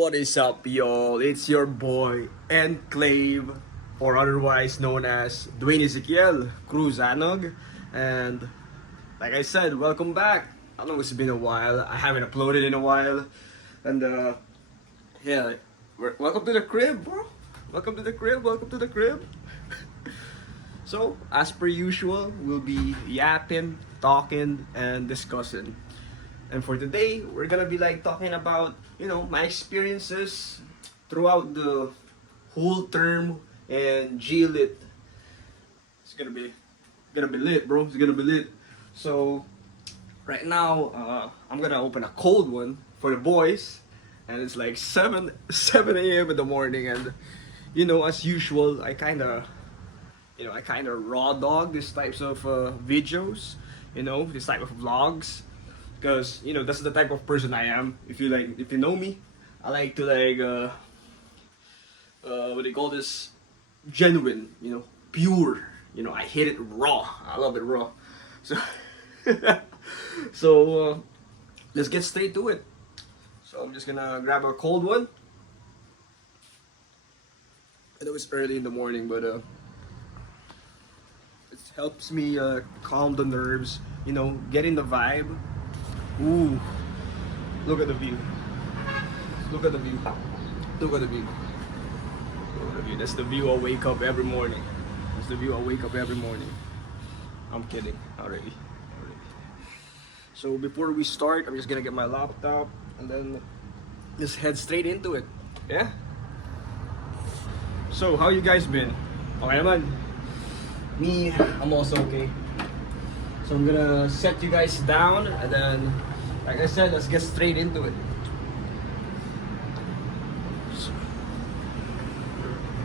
What is up, y'all? It's your boy Enclave, or otherwise known as Dwayne Ezekiel Cruzanog. And like I said, welcome back. I know it's been a while. I haven't uploaded in a while. And yeah, welcome to the crib, bro. Welcome to the crib. Welcome to the crib. So, as per usual, we'll be yapping, talking, and discussing. And for today, we're gonna be like talking about, my experiences throughout the whole term and GELIT. It's gonna be lit, bro. It's gonna be lit. So right now, I'm gonna open a cold one for the boys, and it's like 7 a.m. in the morning, and as usual, I kind of raw dog these types of videos, this type of vlogs, because that's the type of person I am. If you know me, I like to what do you call this, genuine, pure. I hit it raw. I love it raw. So so let's get straight to it. So I'm just gonna grab a cold one. I know it's early in the morning, but it helps me calm the nerves, get in the vibe. Ooh, look at the view. Look at the view. Look at the view. Look at the view. That's the view I wake up every morning. That's the view I wake up every morning. I'm kidding. Already. So before we start, I'm just gonna get my laptop and then just head straight into it. Yeah? So, how you guys been? Okay naman. Me, I'm also okay. So I'm gonna set you guys down, and then, like I said, let's get straight into it. So,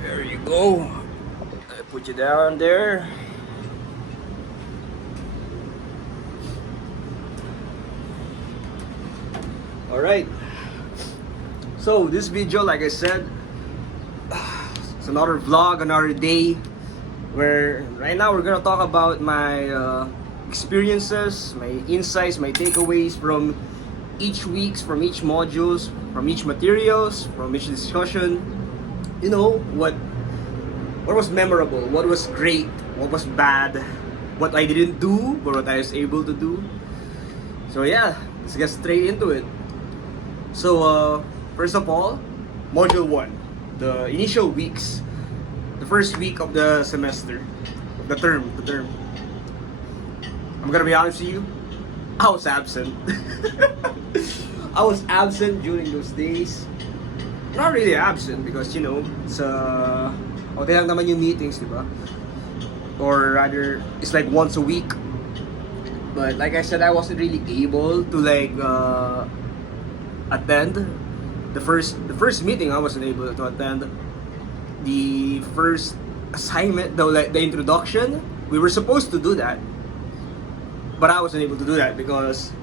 there you go. I put you down there. Alright. So this video, like I said, it's another vlog, another day, where right now we're gonna talk about my experiences, my insights, my takeaways from each weeks, from each modules, from each materials, from each discussion. What was memorable, what was great, what was bad, what I didn't do, but what I was able to do. So yeah, let's get straight into it. So first of all, module 1, the initial weeks, the first week of the semester, the term. I'm gonna be honest with you, I was absent. I was absent during those days. Not really absent because it's okay lang naman yung meetings, diba? Or rather, it's like once a week. But like I said, I wasn't really able to attend the first meeting. I wasn't able to attend the first assignment, though, like the introduction. We were supposed to do that, but I wasn't able to do that because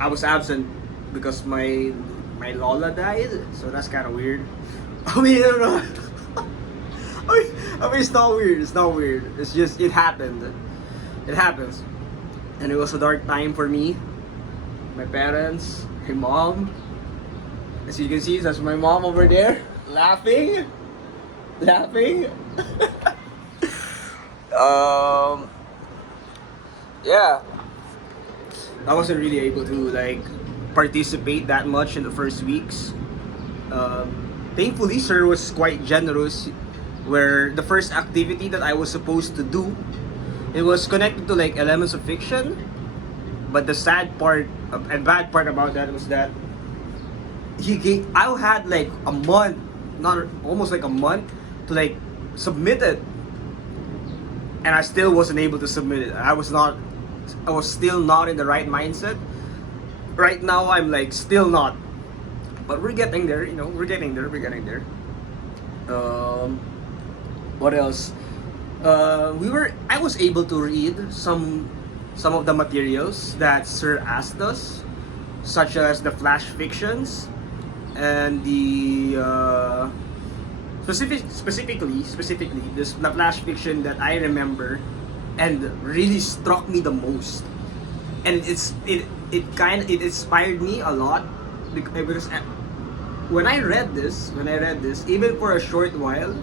I was absent because my lola died. So that's kind of weird. I mean, I don't know. I mean, it's not weird. It's not weird. It's just it happened. It happens, and it was a dark time for me. My parents, my mom. As you can see, that's my mom over there, laughing. Yeah, I wasn't really able to participate that much in the first weeks. Thankfully, sir was quite generous. Where the first activity that I was supposed to do, it was connected to elements of fiction. But the sad part and bad part about that was that I had a month, not almost a month, to submit it, and I still wasn't able to submit it. I was still not in the right mindset. Right now I'm still not, but we're getting there. We're getting there. What else? I was able to read some of the materials that sir asked us, such as the flash fictions and the specifically the flash fiction that I remember and really struck me the most, and it inspired me a lot because when I read this, even for a short while,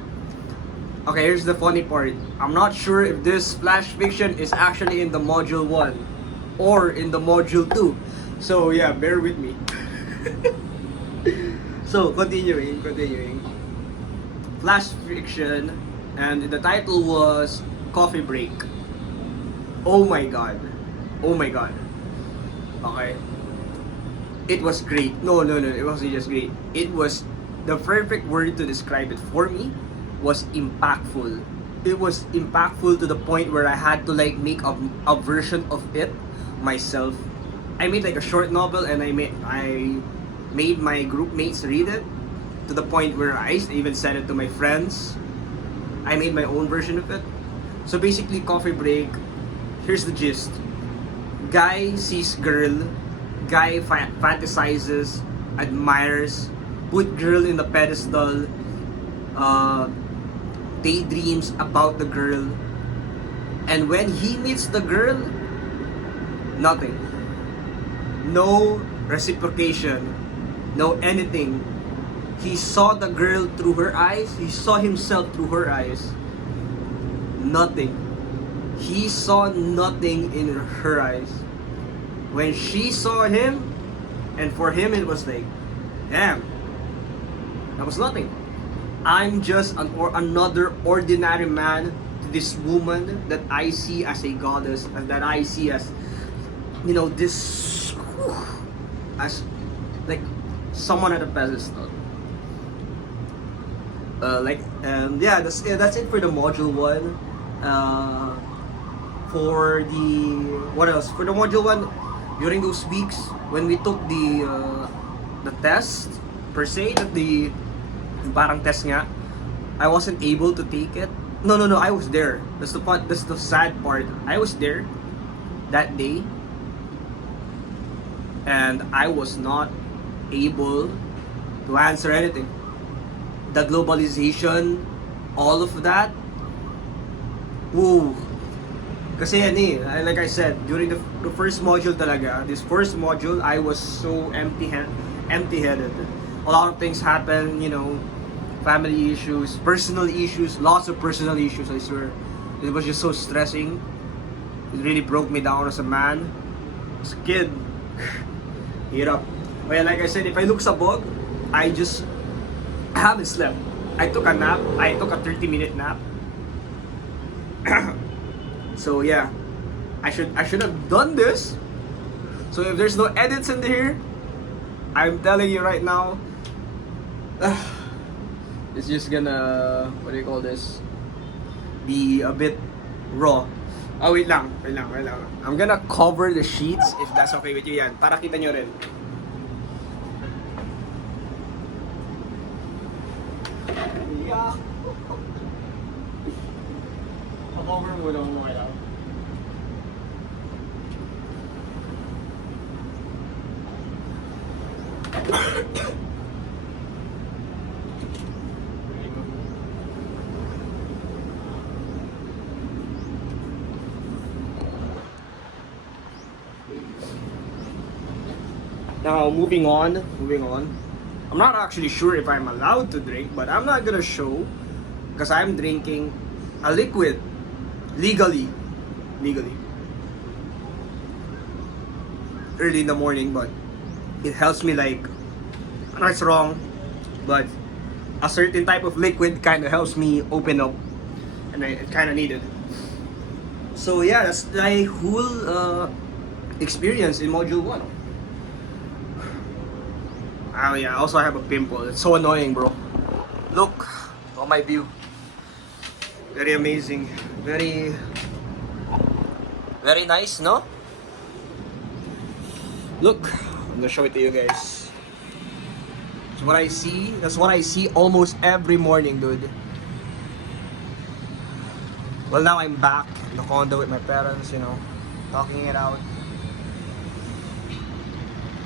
okay, here's the funny part. I'm not sure if this flash fiction is actually in the module 1 or in the module 2. So yeah, bear with me. So continuing. Flash fiction, and the title was Coffee Break. Oh my god. Oh my god. Okay. It was great. No, it wasn't just great. It was, the perfect word to describe it for me was impactful. It was impactful to the point where I had to like make a version of it myself. I made like a short novel, and I made my group mates read it, to the point where I even sent it to my friends. I made my own version of it. So basically, Coffee Break, here's the gist. Guy sees girl, guy fantasizes, admires, put girl in the pedestal, daydreams about the girl, and when he meets the girl, nothing. No reciprocation, no anything. He saw the girl through her eyes, he saw himself through her eyes. Nothing. He saw nothing in her eyes. When she saw him, and for him it was like, damn, that was nothing. I'm just another ordinary man to this woman that I see as a goddess, and that I see as, this, as like someone at a pedestal. And yeah, that's it for the module 1. For the, what else? For the module 1, during those weeks when we took the test per se, the parang test nga, I wasn't able to take it. No, I was there. That's the sad part. I was there that day, and I was not able to answer anything. The globalization, all of that. Woo. Kasi like I said, during the first module talaga, this first module, I was so empty-headed. A lot of things happened, family issues, personal issues, lots of personal issues, I swear. It was just so stressing. It really broke me down as a man, as a kid. Hirap. Well, like I said, if I look sabog, I haven't slept. I took a nap. I took a 30-minute nap. So yeah, I should have done this. So if there's no edits in here, I'm telling you right now, it's just gonna, what do you call this, be a bit raw. Oh, wait lang. I'm gonna cover the sheets if that's okay with you, yan, para kita nyo rin. Yeah. Cover mo lang mo lang. Now, moving on. I'm not actually sure if I'm allowed to drink, but I'm not gonna show because I'm drinking a liquid legally early in the morning, but it helps me, like, I know it's wrong, but a certain type of liquid kind of helps me open up, and it kind of needed. So yeah, that's my whole experience in module 1. Oh yeah, also I have a pimple. It's so annoying, bro. Look on my view. Very amazing. Very nice, no? Look, I'm gonna show it to you guys. That's what I see almost every morning, dude. Well, now I'm back in the condo with my parents, talking it out.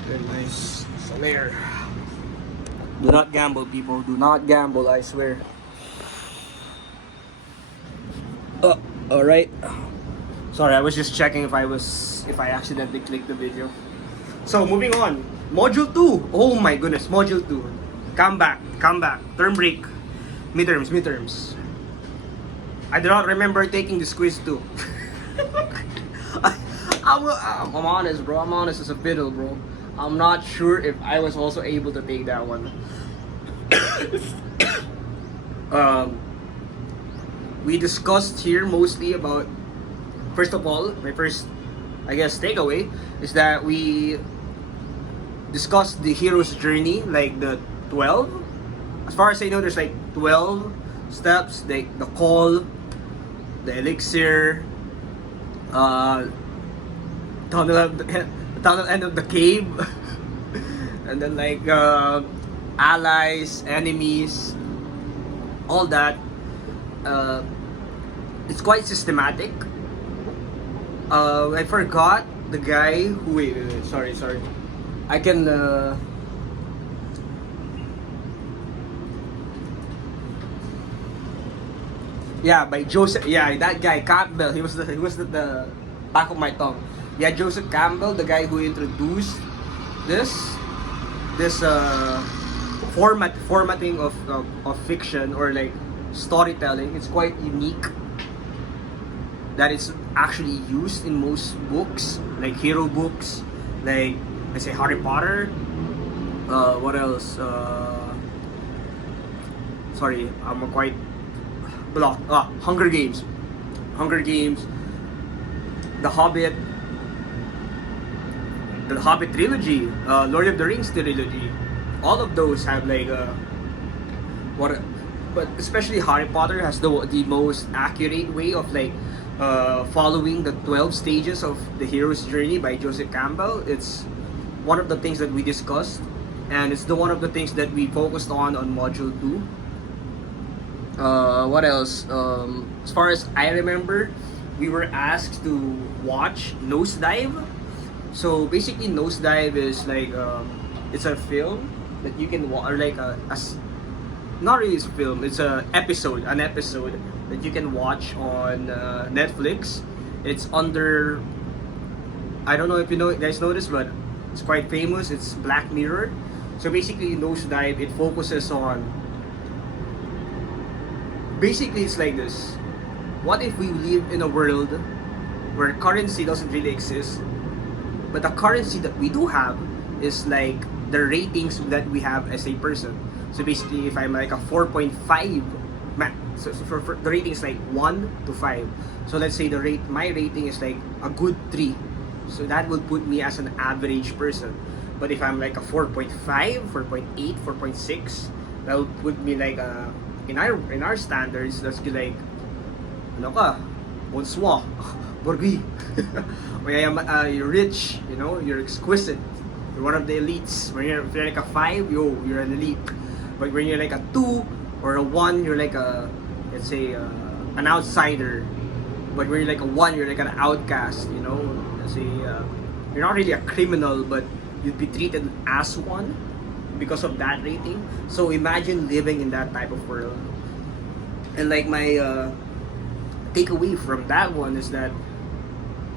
Very nice. So there. Do not gamble, people. Do not gamble, I swear. Alright. Sorry, I was just checking if I accidentally clicked the video. So, moving on. Module 2. Oh my goodness, Module 2. Come back. Term break. Midterms. I do not remember taking this quiz too. I'm honest, bro. I'm honest as a fiddle, bro. I'm not sure if I was also able to take that one. um, we discussed here mostly about, first of all, my first, I guess, takeaway is that we discussed the hero's journey, like the 12. As far as I know, there's like 12 steps, like the call, the elixir, tunnel end of the cave, and then like allies, enemies, all that. It's quite systematic. I forgot the guy who. Wait, sorry. I can. Yeah, by Joseph. Yeah, that guy Campbell. He was the back of my tongue. Yeah, Joseph Campbell, the guy who introduced this formatting of fiction or like storytelling. It's quite unique. That it's actually used in most books, like hero books, like let's say Harry Potter. What else? Sorry, I'm quite blocked. Hunger Games, The Hobbit, trilogy, Lord of the Rings trilogy. All of those have like what, but especially Harry Potter has the most accurate way of like following the 12 stages of the hero's journey by Joseph Campbell. It's one of the things that we discussed, and it's the one of the things that we focused on module 2. What else? As far as I remember, we were asked to watch Nosedive. So basically, Nosedive is like it's a film that you can watch, or like not really a film. It's an episode that you can watch on Netflix. It's under, I don't know if you guys know this, but it's quite famous. It's Black Mirror. So basically, Nosedive, it focuses on. Basically, it's like this. What if we live in a world where currency doesn't really exist, but the currency that we do have is like the ratings that we have as a person. So basically, if I'm like a 4.5, so for the rating is like 1 to 5. So let's say my rating is like a good 3. So that will put me as an average person. But if I'm like a 4.5, 4.8, 4.6, that will put me like in our standards, that's like ano ka, bonsoir, Borghi. You're rich, you're exquisite. You're one of the elites. If you're like a 5, you're an elite. But when you're like a 2 or a 1, you're like a, let's say, an outsider. But when you're like a 1, you're like an outcast, Let's say, you're not really a criminal, but you'd be treated as one because of that rating. So imagine living in that type of world. And like my takeaway from that one is that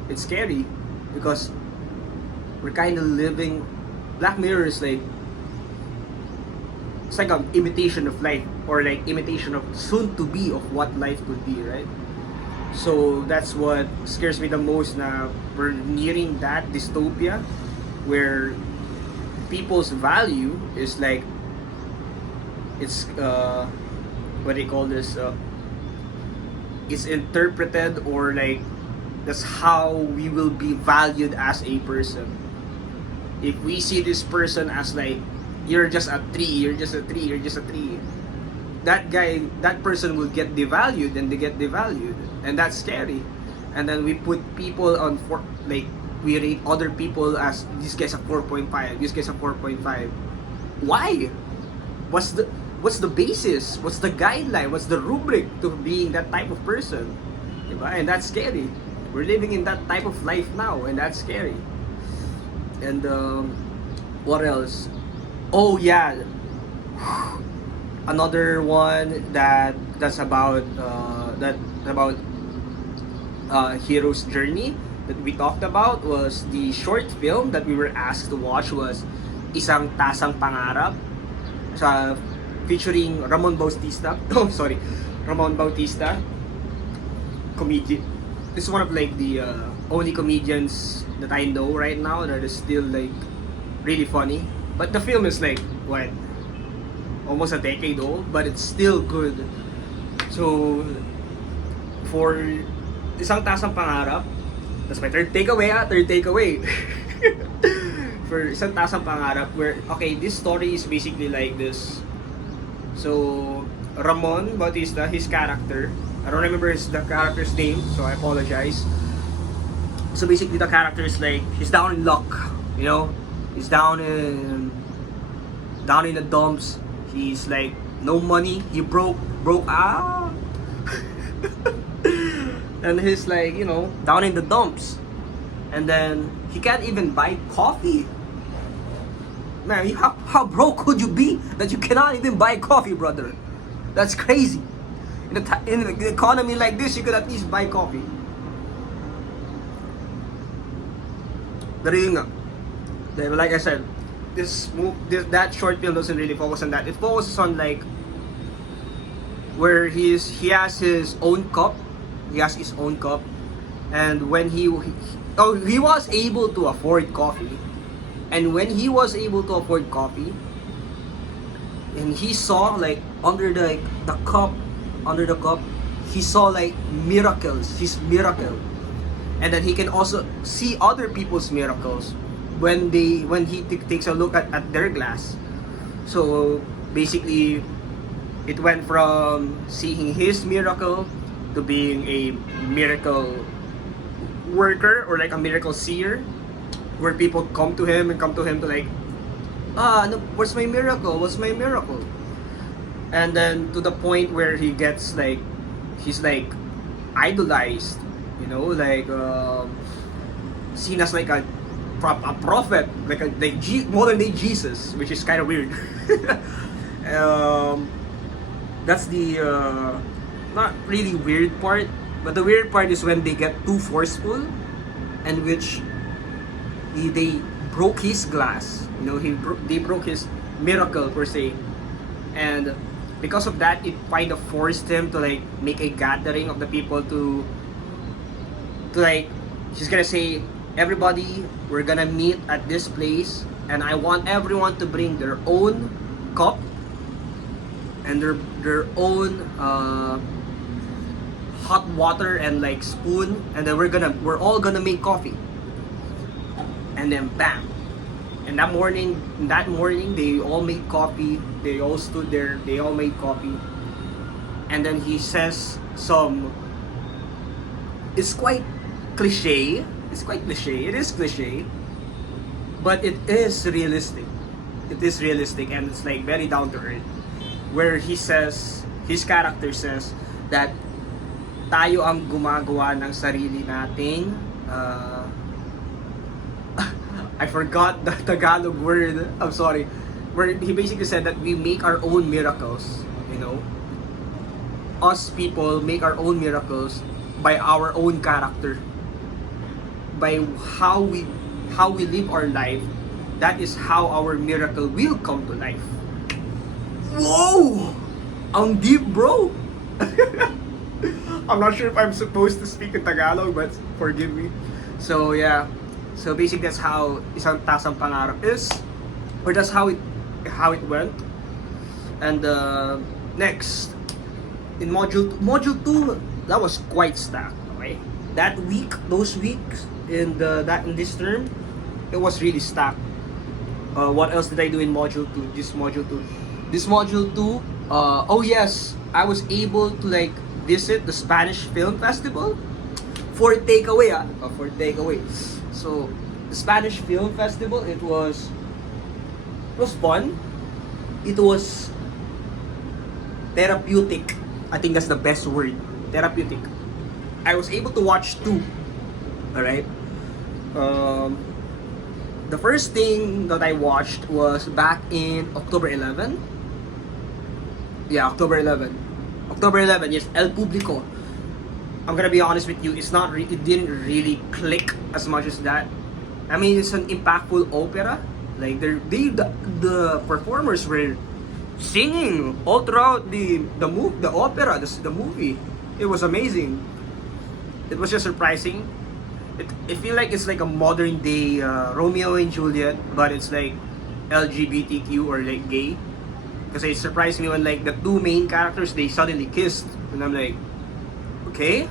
it's scary because we're kind of living. Black Mirror is like, it's like an imitation of life, or like imitation of soon to be of what life could be, right? So that's what scares me the most. Now we're nearing that dystopia where people's value is like, it's what do you call this, it's interpreted, or like that's how we will be valued as a person. If we see this person as like, you're just a 3, that person will get devalued, and they get devalued, and that's scary. And then we put people on we rate other people as, this guy's a 4.5, this guy's a 4.5. Why? What's the basis? What's the guideline? What's the rubric to being that type of person? Diba? And that's scary. We're living in that type of life now, and that's scary. And what else? Oh yeah, another one that's about hero's journey that we talked about was the short film that we were asked to watch, was Isang Tasang Pangarap. sa featuring Ramon Bautista. Oh, sorry, Ramon Bautista, comedian. This is one of like the only comedians that I know right now that is still like really funny. But the film is like what, almost a decade old, but it's still good. So for isang tasang pangarap, that's my third takeaway. Third takeaway. For isang tasang pangarap, where okay, this story is basically like this. So Ramon Bautista, his character, I don't remember the character's name, so I apologize. So basically, the character is like he's down in luck, you know. He's down in the dumps. He's like no money. He broke and he's like, you know, down in the dumps. And then he can't even buy coffee. Man, how broke could you be that you cannot even buy coffee, brother? That's crazy. In an economy like this, you could at least buy coffee. Pero yun nga, like I said, that short film doesn't really focus on that. It focuses on like where he has his own cup. He has his own cup, and when he was able to afford coffee, and when he was able to afford coffee, and he saw like under the cup, he saw like miracles, his miracle, and then he can also see other people's miracles when he takes a look at their glass. So basically, it went from seeing his miracle to being a miracle worker, or like a miracle seer, where people come to him to like, no, what's my miracle? What's my miracle? And then to the point where he gets like, he's like idolized, you know, like seen as like a prophet, like modern day Jesus, which is kind of weird. That's the not really weird part, but the weird part is when they get too forceful, and which they broke his glass. You know, they broke his miracle per se, and because of that, it kind of forced him to like make a gathering of the people to like, he's gonna say, everybody, we're gonna meet at this place, and I want everyone to bring their own cup and their own hot water and like spoon, and then we're all gonna make coffee. And then bam, and that morning they all made coffee. They all stood there, they all made coffee. And then he says some, it's quite cliche, it is cliche, but it is realistic, and it's like very down to earth, where he says, his character says that tayo ang gumagawa ng sarili nating I forgot the Tagalog word, I'm sorry, where he basically said that we make our own miracles, you know, us people make our own miracles by our own character, by how we live our life. That is how our miracle will come to life. Whoa! Ang deep, bro! I'm not sure if I'm supposed to speak in Tagalog, but forgive me. So yeah, so basically that's how isang tasang pangarap is, or that's how it went. And next, in module 2, that was quite stacked. Okay, that week, those weeks in this term, it was really stacked. What else did I do in module 2? This module 2, oh yes, I was able to like visit the Spanish Film Festival. For takeaway. So the Spanish Film Festival, it was fun. It was therapeutic. I think that's the best word. Therapeutic. I was able to watch 2. Alright. The first thing that I watched was back in October 11. Yeah, October 11, yes, El Publico. I'm gonna be honest with you, it didn't really click as much as that. I mean, it's an impactful opera. Like the performers were singing all throughout the opera, the movie. It was amazing. It was just surprising. It feel like it's like a modern day Romeo and Juliet, but it's like LGBTQ or like gay. Because it surprised me when like the two main characters they suddenly kissed, and I'm like, okay.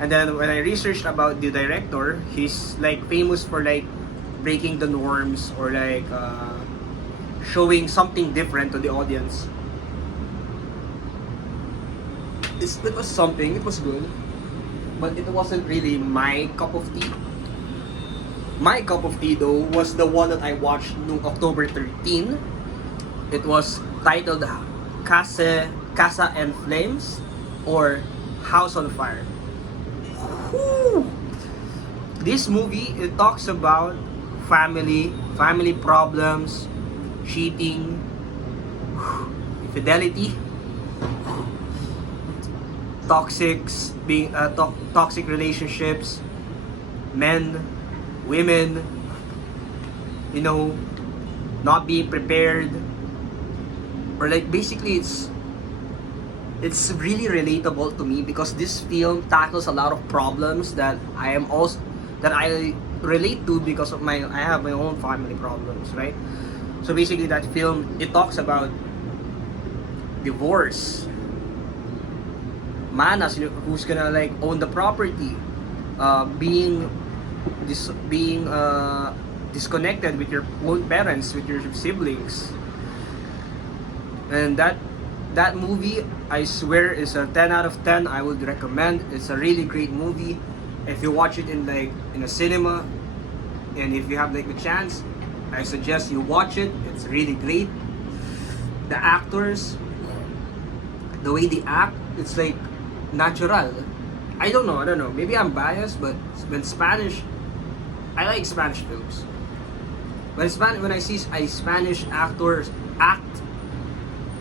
And then when I researched about the director, he's like famous for like breaking the norms or like showing something different to the audience. It was something. It was good, but it wasn't really my cup of tea. My cup of tea though was the one that I watched no October 13. It was titled Casa and Flames or House on Fire. Whew. This movie, it talks about family problems, cheating, infidelity, toxic relationships, men, women, you know, not being prepared, or like basically it's really relatable to me because this film tackles a lot of problems that I relate to because of I have my own family problems, right? So basically that film, it talks about divorce, manas who's gonna like own the property, being disconnected with your own parents, with your siblings, and that movie, I swear, is a 10 out of 10. I would recommend. It's a really great movie. If you watch it in a cinema, and if you have like the chance, I suggest you watch it. It's really great. The actors, the way they act, it's like natural. I don't know. Maybe I'm biased, but when Spanish, I like Spanish films. When I see Spanish actors act,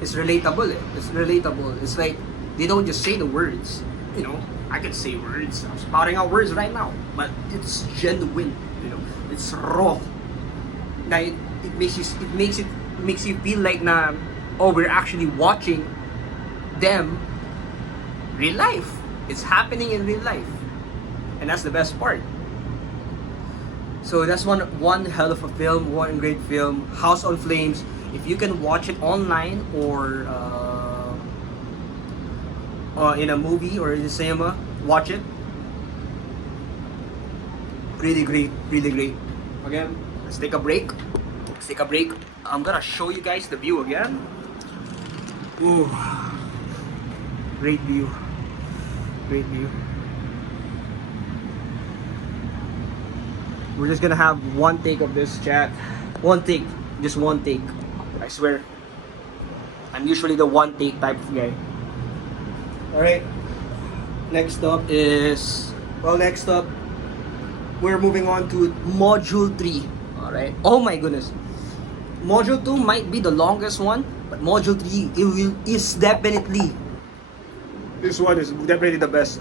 it's relatable. It's relatable. It's like they don't just say the words. You know, I can say words. I'm spouting out words right now, but it's genuine. You know, it's raw. Like it makes you feel like na, oh, we're actually watching them real life. It's happening in real life, and that's the best part. So that's one hell of a film, one great film, House on Flames. If you can watch it online or in a movie or in the cinema, watch it. Really great, really great. Again, let's take a break. I'm gonna show you guys the view again. Ooh, great view. Great view. We're just gonna have one take of this chat. One take. Just one take. I swear. I'm usually the one take type of guy. Alright. Next up, we're moving on to Module 3. Alright. Oh my goodness. Module 2 might be the longest one, but Module 3 is definitely. This one is definitely the best.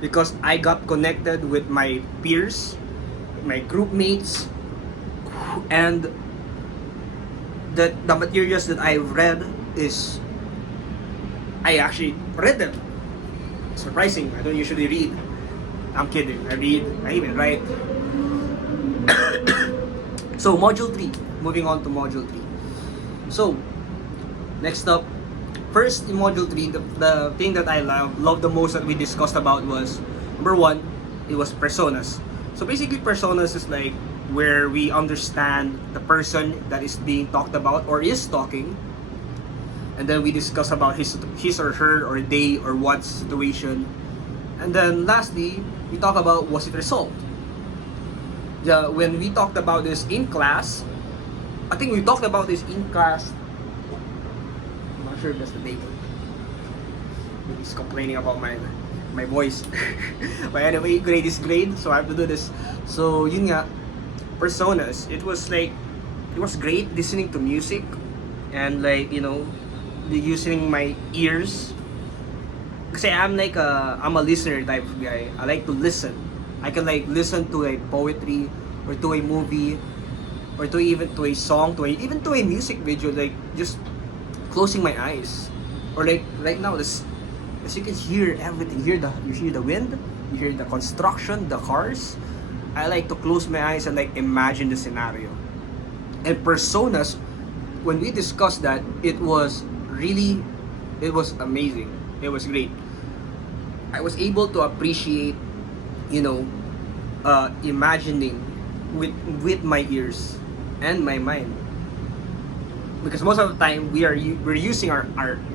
Because I got connected with my peers, my group mates, and the materials that I've read is I actually read them. Surprising, I don't usually read. I'm kidding, I even write. So Module 3, moving on to Module 3. So, next up, first in Module 3, the thing that I love the most that we discussed about was, number one, it was personas. So basically personas is like where we understand the person that is being talked about or is talking, and then we discuss about his or her or they or what situation, and then lastly we talk about was it resolved. When we talked about this in class, I think we talked about this in class. I'm not sure if that's the date. He's complaining about my voice. But anyway, grade is grade, so I have to do this. So yun nga, personas, it was great listening to music and like, you know, using my ears. Kasi I'm a listener type of guy. I like to listen. I can like listen to like poetry or to a movie or to a song, even to a music video, like just closing my eyes, or like right now, this as you can hear everything, you hear the wind, you hear the construction, the cars. I like to close my eyes and like imagine the scenario. And personas, when we discussed that, it was amazing. It was great. I was able to appreciate, you know, imagining with my ears and my mind, because most of the time we're using our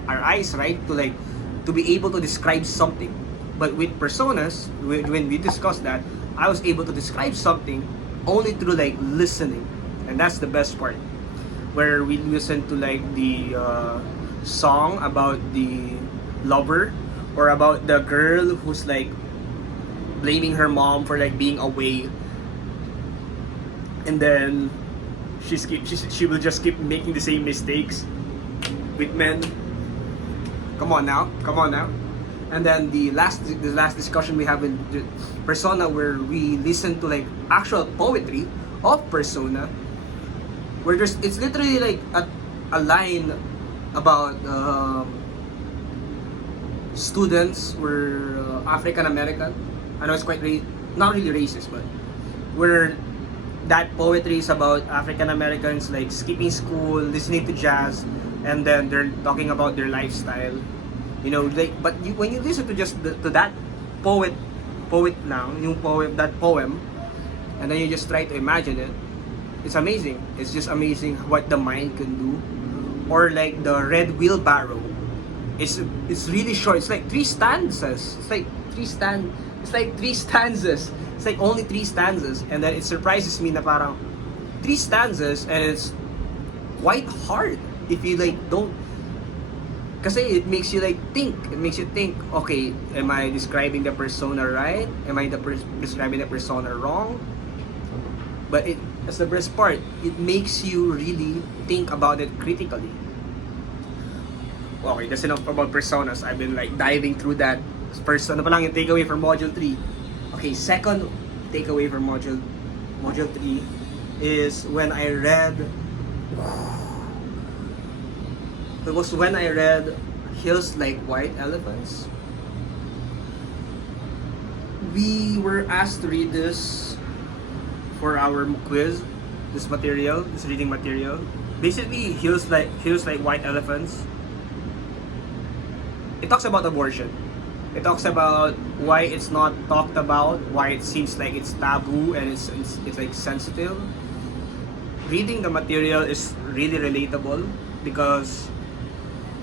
eyes, right, to be able to describe something. But with personas, when we discussed that, I was able to describe something only through like listening, and that's the best part. Where we listen to like the song about the lover, or about the girl who's like blaming her mom for like being away, and then she will just keep making the same mistakes with men. Come on now. And then the last discussion we have in the persona, where we listen to like actual poetry of persona, where it's literally like a line about students were African American. I know it's quite not really racist, but where that poetry is about African Americans like skipping school, listening to jazz, and then they're talking about their lifestyle. You know, like, but when you listen to just to that poet lang, that poem, and then you just try to imagine it, it's amazing. It's just amazing what the mind can do. Or like the Red Wheelbarrow. It's really short. It's like three stanzas. It's like three stanzas. It's like only three stanzas, and then it surprises me na parang three stanzas, and it's quite hard if you like don't. Kasi it makes you like think. It makes you think, okay, am I describing the persona right? Am I describing the persona wrong? But that's the best part. It makes you really think about it critically. Okay, that's enough about personas. I've been like diving through that. First, ano pa lang yung takeaway for module 3. Okay, second takeaway for module 3 is when I read Hills Like White Elephants. We were asked to read this for our quiz, this reading material. Basically, Hills Like White Elephants. It talks about abortion. It talks about why it's not talked about, why it seems like it's taboo and it's like sensitive. Reading the material is really relatable because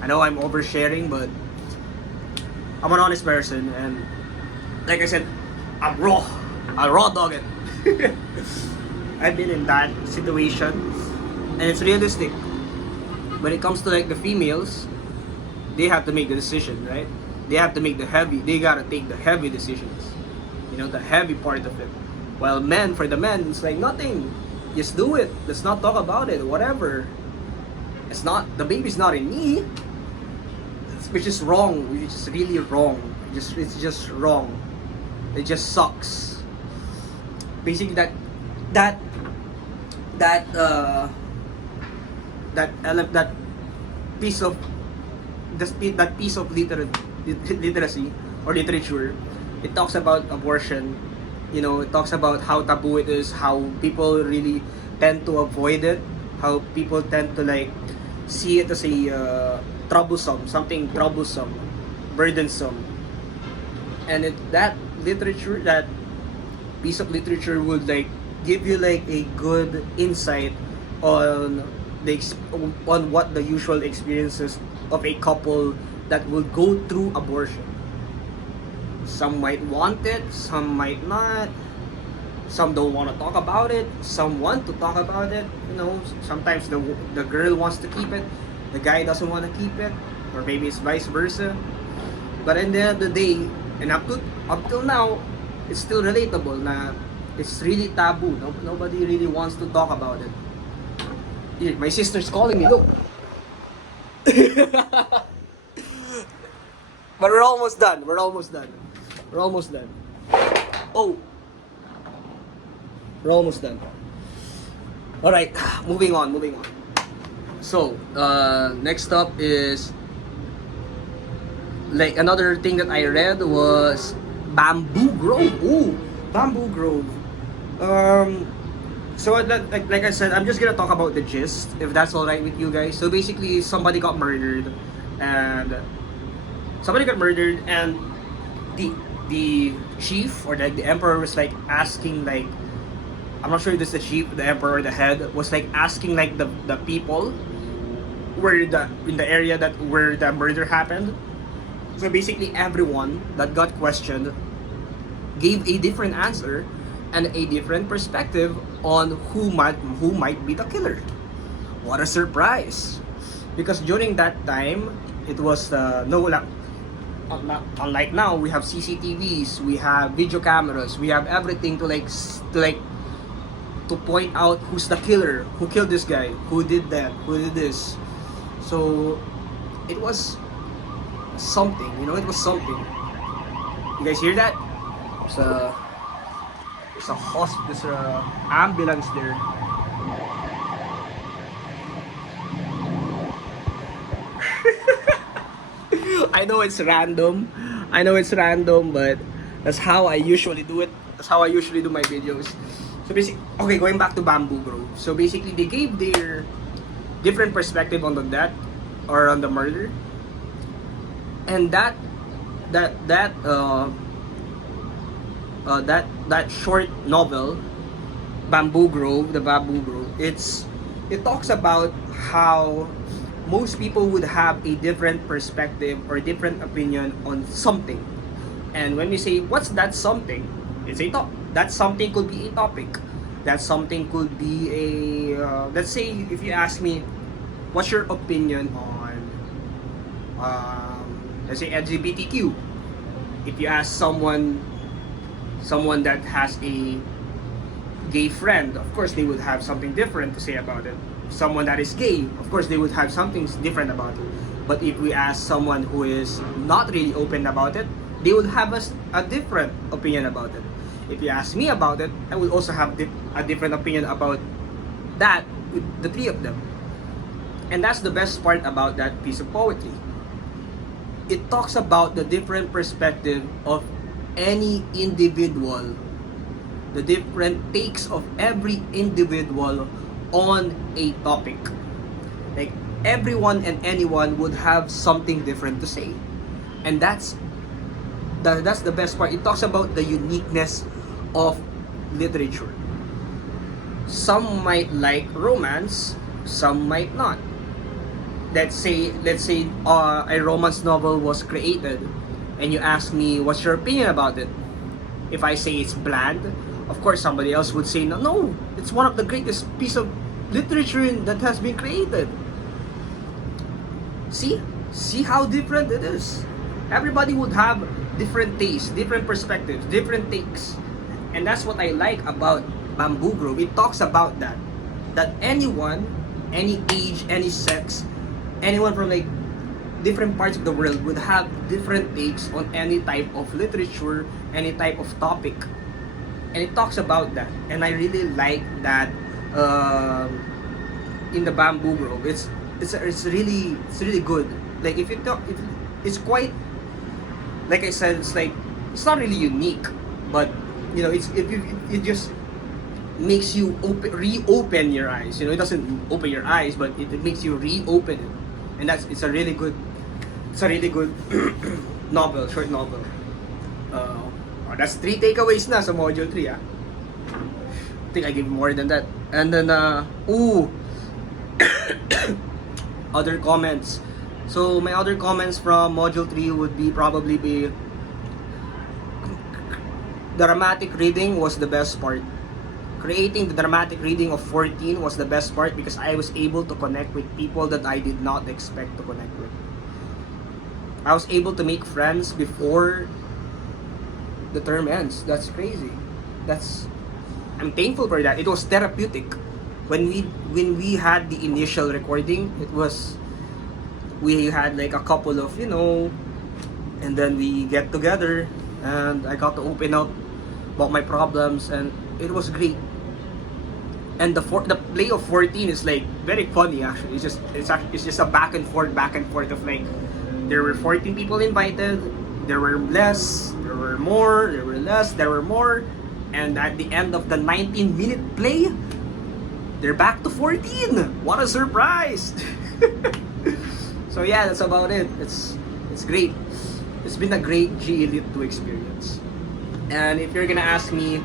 I know I'm oversharing, but I'm an honest person, and like I said, I'm raw. I raw dog it. I've been in that situation, and it's realistic. When it comes to like the females, they have to make the decision, right? They have to make they gotta take the heavy decisions. You know, the heavy part of it. While for the men, it's like nothing. Just do it. Let's not talk about it. Whatever. The baby's not in me. Which is wrong. Which is really wrong. It's just wrong. It just sucks. Basically, that piece of literacy or literature, it talks about abortion. You know, it talks about how taboo it is, how people really tend to avoid it, how people tend to like see it as a something troublesome, burdensome, and that piece of literature would like give you like a good insight on what the usual experiences of a couple that will go through abortion. Some might want it, some might not. Some don't want to talk about it. Some want to talk about it. You know, sometimes the girl wants to keep it, the guy doesn't want to keep it, or maybe it's vice versa. But in the end of the day, and up till now, it's still relatable. Na it's really taboo. Nobody really wants to talk about it. Here, my sister's calling me. Look. But we're almost done. Oh. We're almost done. All right, moving on, moving on. So, next up is like another thing that I read was Bamboo Grove. Ooh, Bamboo Grove. Um, so like I said, I'm just gonna talk about the gist, if that's all right with you guys. So basically, and somebody got murdered, and the chief or the emperor was like asking like, I'm not sure if this is the chief, the emperor, or the head, was like asking like the people where the in the area that where the murder happened. So basically, everyone that got questioned gave a different answer and a different perspective on who might be the killer. What a surprise! Because during that time, it was no unlike now, we have CCTVs, we have video cameras, we have everything to to point out who's the killer, who killed this guy, who did that, who did this. So it was something, it was something. You guys hear that? There's a ambulance there. I know it's random. But that's how I usually do it. That's how I usually do my videos. So basically, okay, going back to Bamboo Grove. So basically, they gave their different perspective on the death or on the murder, and that short novel, the Bamboo Grove. It talks about how most people would have a different perspective or different opinion on something. And when we say what's that something, it's a top. That something could be a topic. That something could be let's say if you ask me, what's your opinion on let's say LGBTQ? If you ask someone that has a gay friend, of course they would have something different to say about it. Someone that is gay, of course they would have something different about it. But if we ask someone who is not really open about it, they would have a different opinion about it. If you ask me about it, I would also have a different opinion about that with the three of them. And that's the best part about that piece of poetry. It talks about the different perspective of any individual, the different takes of every individual on a topic. Like everyone and anyone would have something different to say, and that's the best part. It talks about the uniqueness of literature. Some might like romance, some might not. Let's say a romance novel was created, and you ask me what's your opinion about it. If I say it's bland, of course somebody else would say no, it's one of the greatest piece of literature that has been created. See how different it is. Everybody would have different tastes, different perspectives, different takes. And that's what I like about Bamboo Grove. It talks about that anyone, any age, any sex, anyone from like different parts of the world would have different takes on any type of literature, any type of topic. And it talks about that, and I really like that in the Bamboo Grove. It's really good. Like if it's quite, like I said, it's not really unique, but it just makes you reopen your eyes. It doesn't open your eyes, but it makes you reopen it, and it's a really good short novel. That's 3 takeaways na sa module 3, ah. I think I gave more than that. And then other comments. So my other comments from module 3 would probably be the dramatic reading was the best part. Creating the dramatic reading of 14 was the best part because I was able to connect with people that I did not expect to connect with. I was able to make friends before the term ends. That's crazy. I'm thankful for that. It was therapeutic. When we had the initial recording, we had like a couple of, and then we get together and I got to open up about my problems, and it was great. And the play of 14 is like very funny actually. It's just a back and forth of like there were 14 people invited, there were less, there were more, there were less, there were more, and at the end of the 19-minute play, they're back to 14. What a surprise! So yeah, that's about it. It's great. It's been a great GELITWO experience. And if you're gonna ask me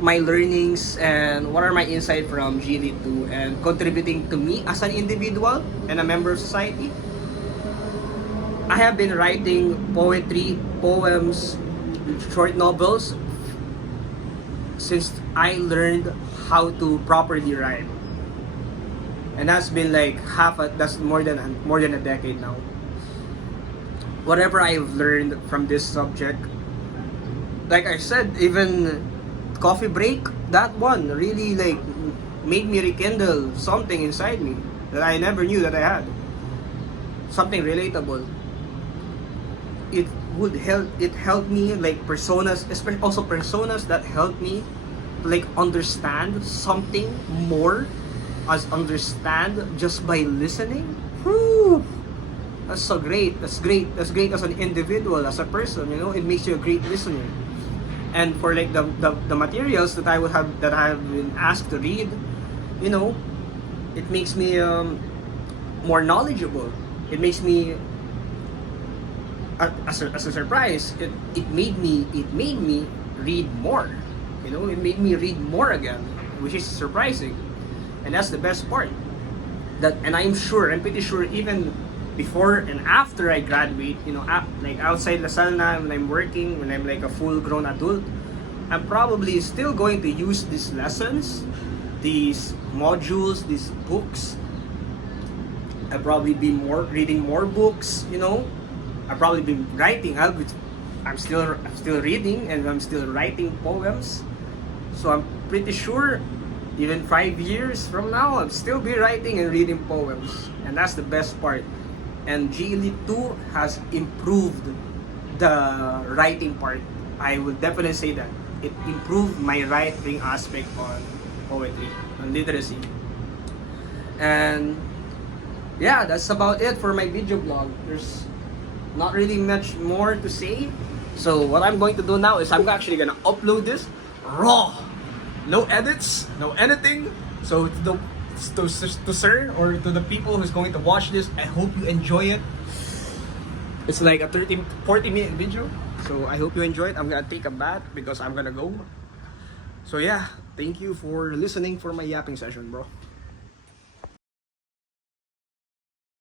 my learnings and what are my insight from GELITWO and contributing to me as an individual and a member of society, I have been writing poetry, poems, short novels since I learned how to properly rhyme. And that's been like that's more than a decade now. Whatever I've learned from this subject, like I said, even coffee break, that one really like made me rekindle something inside me that I never knew that I had. Something relatable. It helped me like personas, especially also personas that helped me like understand something more as understand just by listening. Whew. That's so great. That's great as an individual, as a person, you know, it makes you a great listener. And for like the materials that I have been asked to read, you know, it makes me more knowledgeable. It makes me as a surprise, it made me read more. You know, it made me read more again, which is surprising. And that's the best part. And I'm pretty sure even before and after I graduate, you know, like outside Lasal na, when I'm working, when I'm like a full-grown adult, I'm probably still going to use these lessons, these modules, these books. I'll probably be reading more books, you know. I'll probably be writing. I'm still reading and I'm still writing poems. So I'm pretty sure even 5 years from now, I'll still be writing and reading poems. And that's the best part. And GELITWO has improved the writing part. I would definitely say that. It improved my writing aspect on poetry, on literacy. And yeah, that's about it for my video blog. There's not really much more to say. So what I'm going to do now is I'm actually gonna upload this raw. No edits, no anything. So to sir or to the people who's going to watch this, I hope you enjoy it. It's like a 40 minute video. So I hope you enjoy it. I'm gonna take a bath because I'm gonna go. So yeah, thank you for listening for my yapping session, bro.